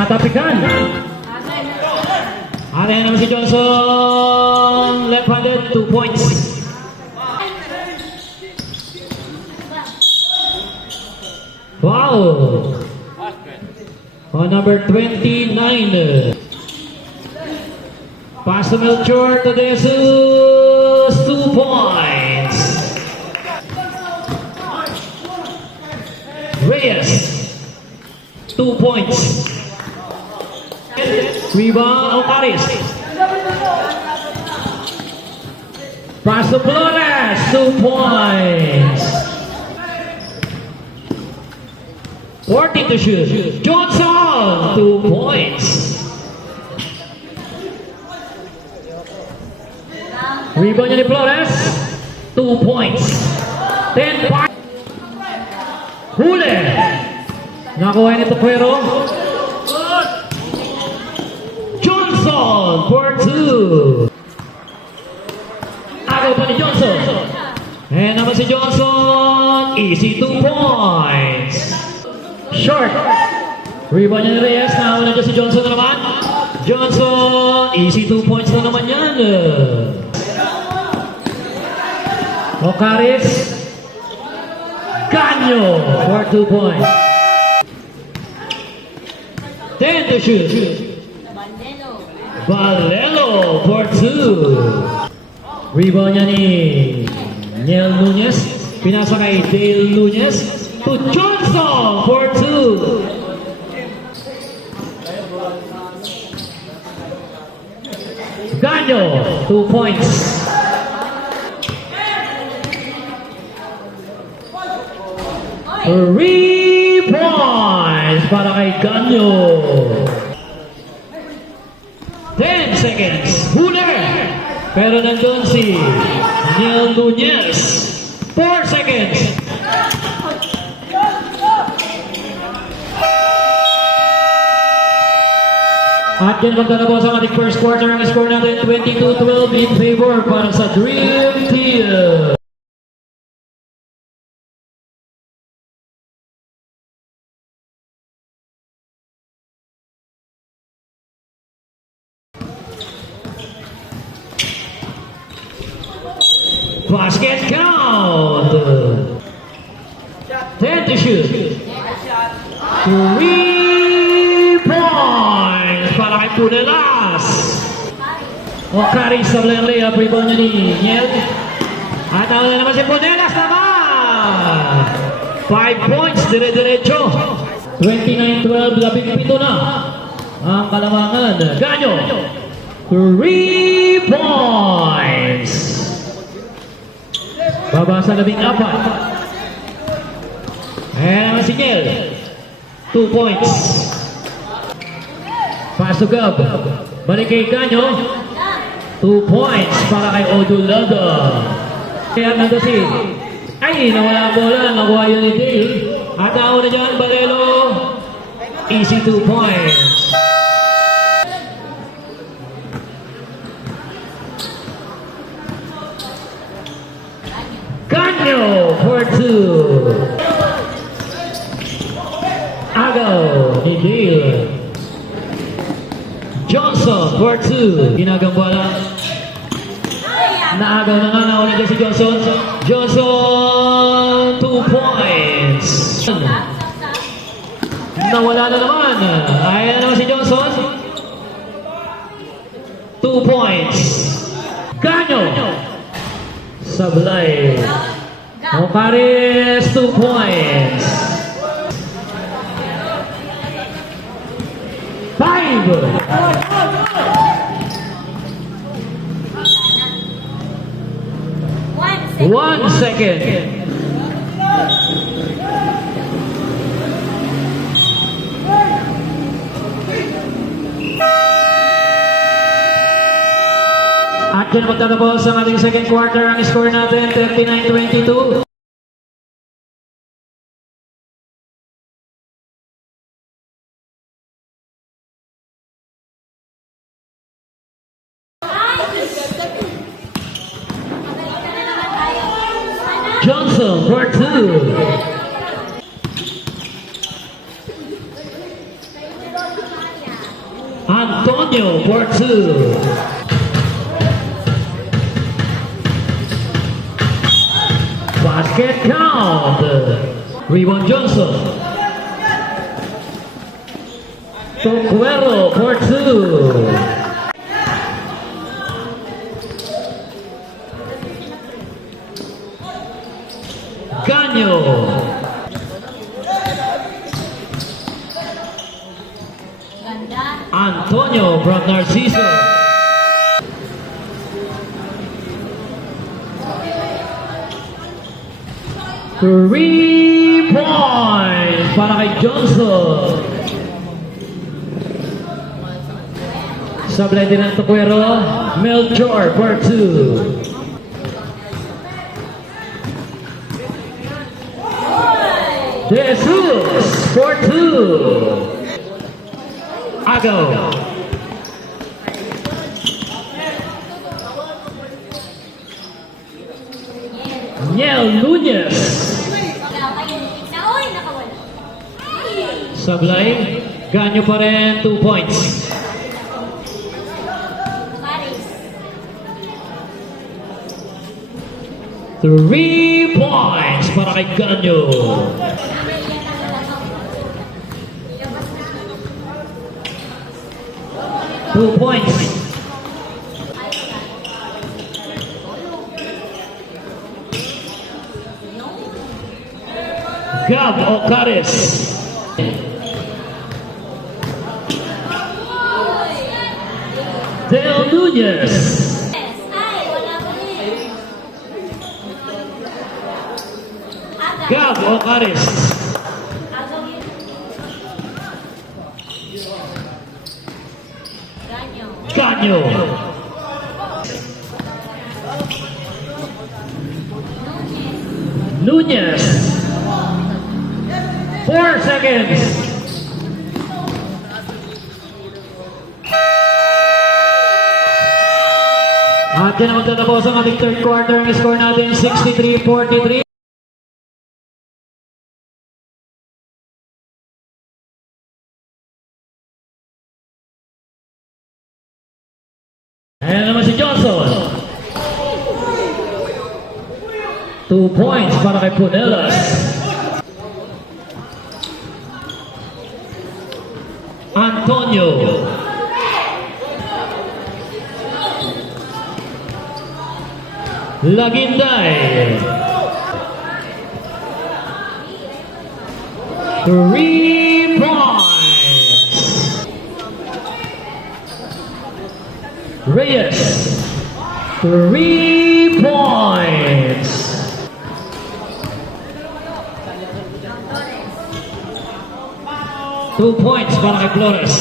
Natapikan. Ano yan naman si Johnson. Left-handed, 2 points. Wow. On number 29. Pass to Melchor to Jesus. 2 points. Reyes. 2 points. Rebound, Ocaris. Pass to Flores, 2 points. 14 to shoot. Johnson, 2 points. Rebound niya ni Flores, 2 points. 10 points. Huli. Nakuha ni Toquero. Johnson for 2. Agaw pa ni Johnson. And naman si Johnson. Easy 2 points. Short. Rebound niya ni Reyes. Nauna dyan si Johnson na naman. Johnson. Easy 2 points na naman yan. Ocaris. Canyo for 2 points. 10 to shoot. Valelo for 2. Rebound niya ni Niel Nunez. Pinasa kay Dale Nunez. To Johnson for 2. Ganyo, 2 points. Three points para kay Ganyo. 10 seconds. Huli. Pero nandun si Niel Nunez. 4 seconds. At yan magtatapos ang ating first quarter. Ang score natin 22-12 in favor para sa Dream Team. Basket count. 10 to shoot. 3 points para kay Punelas. Ocaris sa layup. Rebound niya ni Niel. At na naman si Punelas naman. 5 points. Dire-diretso. 29-12. 17 na ang Kalamangan. Ganyo. 3 points. Baba sa 14. Ayan naman si Niel. 2 points. Pass to Gab. Balik kay Ganyo. 2 points para kay Odulado. Kaya nando si nawala ang bola. Nakuha yun ni Dale. At nauna dyan, Valelo. Easy 2 points. Ganyo for 2. Agaw ni Dale. Johnson for 2. Ginagang bola. Naagaw na nga. Nauna dyan si Johnson. Johnson 2 points. Nawala na naman. Ayan na naman si Johnson. 2 points. Ganyo. Sablay. Ocaris, 2 points. 5. 1 second. At dyan magtatapos ang ating second quarter. Ang score natin, 39-22. Johnson for 2. Antonio for 2. Basket count. Rebound Johnson. Tocuero for 2. Gaño. Ganda. Antonio from Narciso. Three points para kay Johnson. Sablay din ng Tocuero. Melchor for 2. Jesus for 2. Ago. Niel Nunez. Uy, nakawala. Sablay. Ganyo pa rin 2 points. Paris. 3 points para kay Ganyo. Two points. Gab Ocares. Dale Nunez. Ay, wala ko rin. Aga. Gab Ocares. Agaw yun. Ganyo. Ganyo. Nunez. 4 seconds. At yan ang magtatapos ang ating third quarter. Ang score natin 63-43. Ayan naman si Johnson. 2 points para kay Punelas. Antonio. Laginday. 3 points. Reyes. 3 points. Two points para kay Flores.